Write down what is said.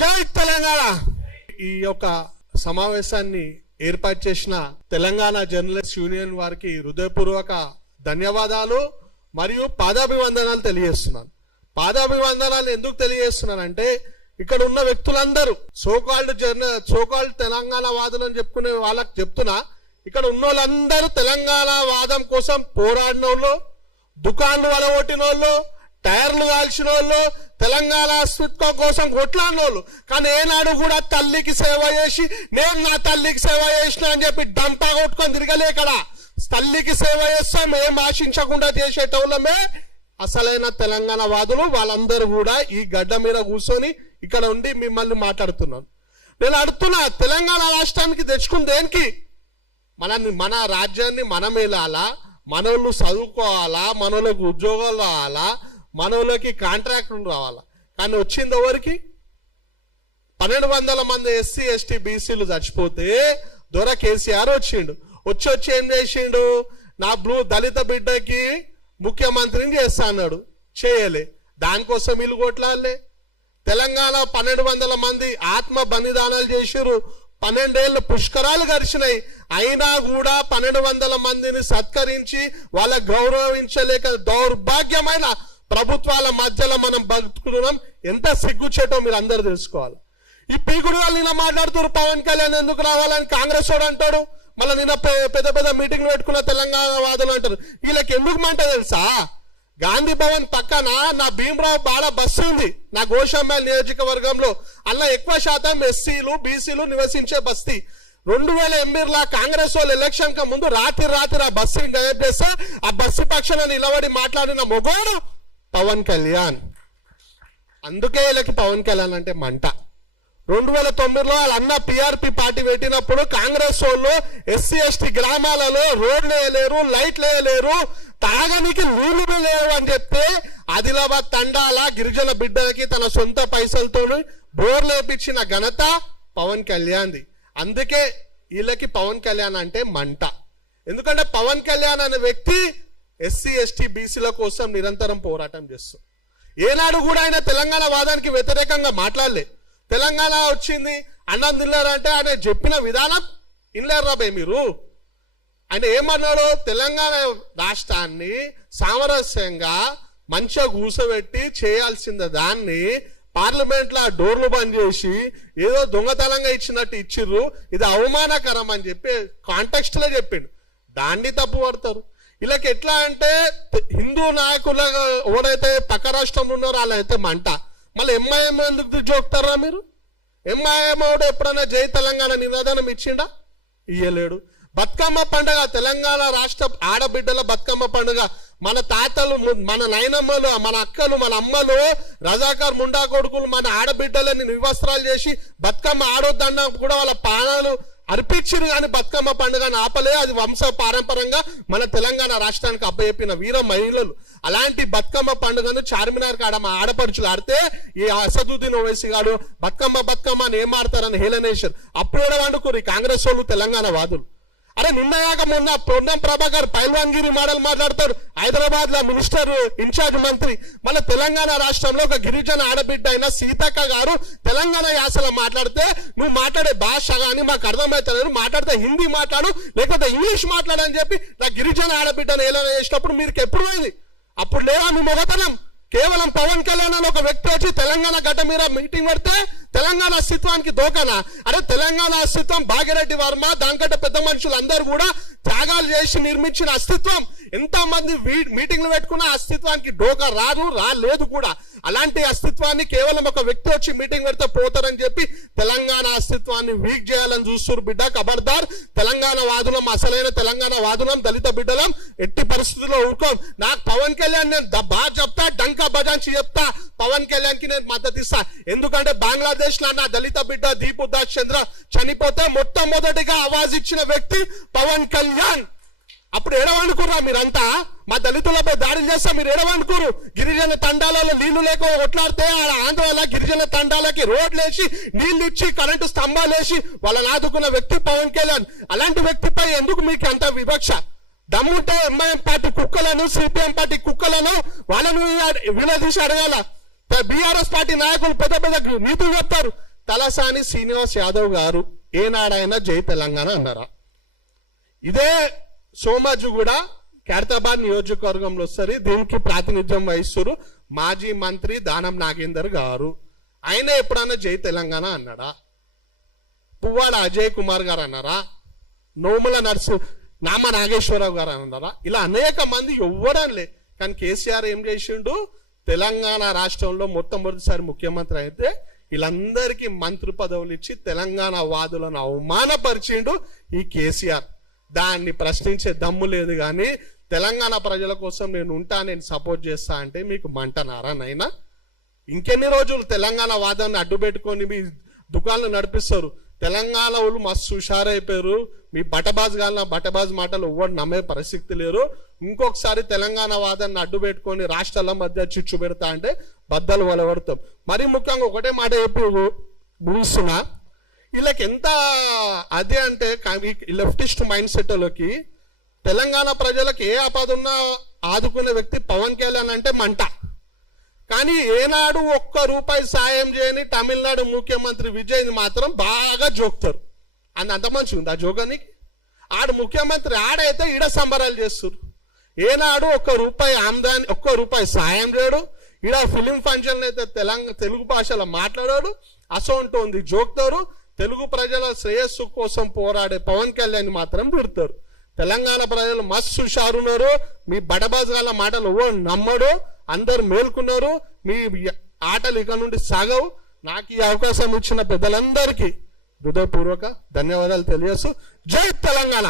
జై తెలంగాణ. ఈ యొక్క సమావేశాన్ని ఏర్పాటు చేసిన తెలంగాణ జర్నలిస్ట్ యూనియన్ వారికి హృదయపూర్వక ధన్యవాదాలు మరియు పాదాభివందనాలు తెలియజేస్తున్నాను. పాదాభివందనాలు ఎందుకు తెలియజేస్తున్నానంటే ఇక్కడ ఉన్న వ్యక్తులందరూ సోకాల్డ్ తెలంగాణ వాదులు అని చెప్పుకునే వాళ్ళకి చెప్తున్నా, ఇక్కడ ఉన్న వాళ్ళందరూ తెలంగాణ వాదం కోసం పోరాడిన వాళ్ళు, దుకాన్లు వలగొట్టిన వాళ్ళు, టైర్లు కాల్చిన వాళ్ళు, తెలంగాణ అస్తిత్వం కోసం కొట్లాడిన వాళ్ళు, కానీ ఏనాడు కూడా తల్లికి సేవ చేసి నేను నా తల్లికి సేవ చేసిన అని చెప్పి డంపా కొట్టుకొని తిరగలే. ఇక్కడ తల్లికి సేవ చేస్తాం ఏం ఆశించకుండా చేసేటోళ్ళమే అసలైన తెలంగాణ వాదులు. వాళ్ళందరూ కూడా ఈ గడ్డ మీద కూర్చొని ఇక్కడ ఉండి మిమ్మల్ని మాట్లాడుతున్నాను. నేను అడుగుతున్నా, తెలంగాణ రాష్ట్రానికి తెచ్చుకుని దేనికి? మన రాజ్యాన్ని మనం వెళ్ళాలా, మనోళ్ళు చదువుకోవాలా, మనోళ్ళకి ఉద్యోగాలు రావాలా, మనోళ్ళకి కాంట్రాక్టులు రావాలా, కానీ వచ్చింది ఎవరికి? 1200 మంది ఎస్సీ ఎస్టీ బీసీలు చచ్చిపోతే దొర కేసీఆర్ వచ్చి ఏం చేసిండు? నా దళిత బిడ్డకి ముఖ్యమంత్రిని చేస్తా అన్నాడు, చేయలే. దానికోసం వీళ్ళు కొట్లాడలే. తెలంగాణ 1200 మంది ఆత్మ బలిదానాలు చేసిరు, 12 ఏళ్ళు పుష్కరాలు గడిచినాయి. అయినా కూడా 1200 మందిని సత్కరించి వాళ్ళ గౌరవించలేక దౌర్భాగ్యమైన ప్రభుత్వాల మధ్యలో మనం బతుకుతున్నాం. ఎంత సిగ్గుచేటో మీరు అందరు తెలుసుకోవాలి. ఈ పీకుడు వాళ్ళు నిన్న మాట్లాడుతారు, పవన్ కళ్యాణ్ ఎందుకు రావాలని కాంగ్రెస్ వాడు అంటాడు. మళ్ళీ నిన్న పెద్ద పెద్ద మీటింగ్లు పెట్టుకున్న తెలంగాణ వాదులు అంటారు. వీళ్ళకి ఎందుకు మంట తెలుసా? గాంధీ భవన్ పక్కన నా భీమరావు బాడ బస్సు ఉంది, నా గోషామల్ నియోజకవర్గంలో. అలా ఎక్కువ శాతం ఎస్సీలు బీసీలు నివసించే బస్తీ. 2008 కాంగ్రెస్ వాళ్ళు ఎలక్షన్ కి ముందు రాత్రి ఆ బస్సుని డైవర్ట్ చేస్తే ఆ బస్సు పక్షాన నిలబడి మాట్లాడిన మొగోడు పవన్ కళ్యాణ్. అందుకే వీళ్ళకి పవన్ కళ్యాణ్ అంటే మంట. 2009లో వాళ్ళ అన్న పిఆర్పి పార్టీ పెట్టినప్పుడు కాంగ్రెస్ వాళ్ళు ఎస్సీ ఎస్టీ గ్రామాలలో రోడ్లు వేయలేరు, లైట్లు వేయలేరు, తాగనికి నీళ్లు లేవు అని చెప్తే ఆదిలాబాద్ తండాల గిరిజన బిడ్డలకి తన సొంత పైసలతో బోర్లు వేపించిన ఘనత పవన్ కళ్యాణ్ది. అందుకే వీళ్ళకి పవన్ కళ్యాణ్ అంటే మంట. ఎందుకంటే పవన్ కళ్యాణ్ అనే వ్యక్తి ఎస్సీ ఎస్టీ బీసీల కోసం నిరంతరం పోరాటం చేస్తారు. ఏనాడు కూడా ఆయన తెలంగాణ వాదానికి వ్యతిరేకంగా మాట్లాడలే. తెలంగాణ వచ్చింది అన్నం తిన్నారంటే ఆయన చెప్పిన విధానం ఇన్లేరా బే మీరు. ఆయన ఏమన్నాడు? తెలంగాణ రాష్ట్రాన్ని సామరస్యంగా మంచిగా కూసబెట్టి చేయాల్సిన దాన్ని పార్లమెంట్ లో డోర్లు బంద్ చేసి ఏదో దొంగతనంగా ఇచ్చినట్టు ఇచ్చిర్రు, ఇది అవమానకరం అని చెప్పి కాంటెక్స్ట్ లో చెప్పిండు. దాన్ని తప్పు పడతారు. వీళ్ళకి ఎట్లా అంటే హిందూ నాయకులు ఎవరైతే పక్క రాష్ట్రంలో ఉన్నారో వాళ్ళైతే మంట. మళ్ళీ ఎంఐఎం ఎందుకు జోక్తారా మీరు? ఎంఐఎం వాడు ఎప్పుడైనా జై తెలంగాణ నినాదనం ఇచ్చిండా? ఇయ్యలేడు. బతుకమ్మ పండుగ, తెలంగాణ రాష్ట్ర ఆడబిడ్డల బతుకమ్మ పండుగ, మన తాతలు, మన నాయనమ్మలు, మన అక్కలు, మన అమ్మలు, రజాకార్ ముండా కొడుకులు మన ఆడబిడ్డలని నివస్త్రాలు చేసి బతుకమ్మ ఆడొద్దన్న కూడా వాళ్ళ ప్రాణాలు అర్పించారు, కానీ బతుకమ్మ పండుగను ఆపలే. అది వంశ పారంపరంగా మన తెలంగాణ రాష్ట్రానికి అప్పచెప్పిన వీర మహిళలు. అలాంటి బతుకమ్మ పండుగను చార్మినార్ కాడ మా ఆడపడుచులు ఆడితే ఈ అసదుద్దీన్ ఓవైసీ గారు బతుకమ్మ అని ఏం ఆడతారని హేళనేశారు. అప్పుడు వండుకోరు కాంగ్రెస్ వాళ్ళు తెలంగాణ వాదులు. అరే నిన్నయాక మొన్న పొన్నం ప్రభాకర్ పైల్వాన్గిరి మోడల్ మాట్లాడతారు, హైదరాబాద్ లో మినిస్టర్ ఇన్ఛార్జ్ మంత్రి. మన తెలంగాణ రాష్ట్రంలో ఒక గిరిజన ఆడబిడ్డ అయిన సీతక్క గారు తెలంగాణ యాసలో మాట్లాడితే నువ్వు మాట్లాడే భాష కానీ మాకు అర్థమవుతుంది, మాట్లాడితే హిందీ మాట్లాడు లేకపోతే ఇంగ్లీష్ మాట్లాడని చెప్పి నా గిరిజన ఆడబిడ్డను ఏదైనా చేసినప్పుడు మీరు ఎప్పుడు పోయింది? అప్పుడు లేదా మీ మొగతనం? కేవలం పవన్ కళ్యాణ్ అని ఒక వ్యక్తి వచ్చి తెలంగాణ గడ్డ మీద మీటింగ్ పెడితే తెలంగాణ అస్తిత్వానికి దోకనా? అరే తెలంగాణ అస్తిత్వం భాగ్యరెడ్డి వర్మ దానికంటే పెద్ద మనుషులు అందరూ కూడా త్యాగాలు చేసి నిర్మించిన అస్తిత్వం. ఎంత మంది మీటింగ్లు పెట్టుకున్న అస్తిత్వానికి డోకా రాలేదు కూడా. అలాంటి అస్తిత్వాన్ని కేవలం ఒక వ్యక్తి వచ్చి మీటింగ్ పెడితే పోతారని చెప్పి తెలంగాణ అస్తిత్వాన్ని వీక్ చేయాలని చూస్తున్నారు. బిడ్డ ఖబర్దార్, తెలంగాణ వాదులం, అసలైన తెలంగాణ వాదులం, దళిత బిడ్డలం ఎట్టి పరిస్థితుల్లో ఊరుకోం. నాకు పవన్ కళ్యాణ్ నేను బాగా చెప్తా, డంకా బజాంచి చెప్తా, పవన్ కళ్యాణ్ కి నేను మద్దతు ఇస్తా. ఎందుకంటే బంగ్లాదేశ్ లో నా దళిత బిడ్డ దీపు దాస్ చంద్ర చనిపోతే మొట్టమొదటిగా ఆవాజ్ ఇచ్చిన వ్యక్తి పవన్ కళ్యాణ్. అప్పుడు ఎడవనుకుర్రా మీరంతా? మా దళితులపై దాడులు చేస్తా మీరు ఎడవనుకురు? గిరిజన తండాలలో నీళ్లు లేక కొట్లాడితే ఆంధ్రలో గిరిజన తండాలకి రోడ్లు వేసి నీళ్లు ఇచ్చి కరెంటు స్తంభాలు వేసి వాళ్ళని ఆదుకున్న వ్యక్తి పవన్ కళ్యాణ్. అలాంటి వ్యక్తిపై ఎందుకు మీకు అంత వివక్ష? దమ్ముంటే ఎంఐఎం పార్టీ కుక్కలను, సిపిఎం పార్టీ కుక్కలను వాళ్ళను విడదీసి అడగాల. బీఆర్ఎస్ పార్టీ నాయకులు పెద్ద పెద్ద నీతులు చెప్తారు. తలసాని శ్రీనివాస్ యాదవ్ గారు ఏనాడైనా జై తెలంగాణ అన్నారా? ఇదే సోమాజు కూడా ఖైరతాబాద్ నియోజకవర్గంలో వస్తారు. దీనికి ప్రాతినిధ్యం వహిస్తారు మాజీ మంత్రి దానం నాగేందర్ గారు. ఆయన ఎప్పుడన్నా జై తెలంగాణ అన్నాడా? పువ్వాడ అజయ్ కుమార్ గారు అన్నారా? నోముల నామ నాగేశ్వరరావు గారు అన్నారా? ఇలా అనేక మంది ఎవ్వరనిలే. కానీ కేసీఆర్ ఏం చేసిండు? తెలంగాణ రాష్ట్రంలో మొట్టమొదటిసారి ముఖ్యమంత్రి అయితే వీళ్ళందరికీ మంత్రి పదవులు ఇచ్చి తెలంగాణ వాదులను అవమానపరిచిండు ఈ కేసీఆర్. దాన్ని ప్రశ్నించే దమ్ము లేదు. కానీ తెలంగాణ ప్రజల కోసం నేను ఉంటా, నేను సపోర్ట్ చేస్తా అంటే మీకు మంటనారా నైనా? ఇంకెన్ని రోజులు తెలంగాణ వాదాన్ని అడ్డు పెట్టుకొని మీ దుకాణాలు నడిపిస్తారు? తెలంగాణ వాళ్ళు మస్తు హుషారైపోయారు. మీ బటబాజ్ మాటలు ఎవ్వరు నమ్మే పరిస్థితి లేరు. ఇంకొకసారి తెలంగాణ వాదాన్ని అడ్డు పెట్టుకొని రాష్ట్రాల మధ్య చిచ్చు పెడతా అంటే బద్దలు వలవడతాం. మరి ముఖ్యంగా ఒకటే మాట చెప్పి ముగిస్తున్నా, వీళ్ళకి ఎంత అదే అంటే లెఫ్టిస్ట్ మైండ్ సెట్లోకి తెలంగాణ ప్రజలకు ఏ ఆపద ఉన్నా ఆదుకునే వ్యక్తి పవన్ కళ్యాణ్ అంటే మంట. కానీ ఏనాడు ₹1 సాయం చేయని తమిళనాడు ముఖ్యమంత్రి విజయ్ని మాత్రం బాగా జోక్తారు. అంత మంచిగా ఉంది ఆ జోగానికి. ఆడు ముఖ్యమంత్రి ఆడైతే ఈడ సంబరాలు చేస్తారు. ఏనాడు ₹1 ఆమ్దాని ₹1 సాయం చేయడు. ఈడ ఫిలిం ఫంక్షన్ అయితే తెలుగు భాషలో మాట్లాడాడు. అసొంటి ఉంది జోక్తారు. తెలుగు ప్రజల శ్రేయస్సు కోసం పోరాడే పవన్ కళ్యాణ్ మాత్రం తిడతారు. తెలంగాణ ప్రజలు మస్తు హుషారున్నారు. మీ బడబాజాల మాటలు నమ్మడు. అందరు మేల్కున్నారు. మీ ఆటలు ఇక నుండి సాగవు. నాకు ఈ అవకాశం ఇచ్చిన పెద్దలందరికీ హృదయపూర్వక ధన్యవాదాలు తెలియజేస్తూ జై తెలంగాణ.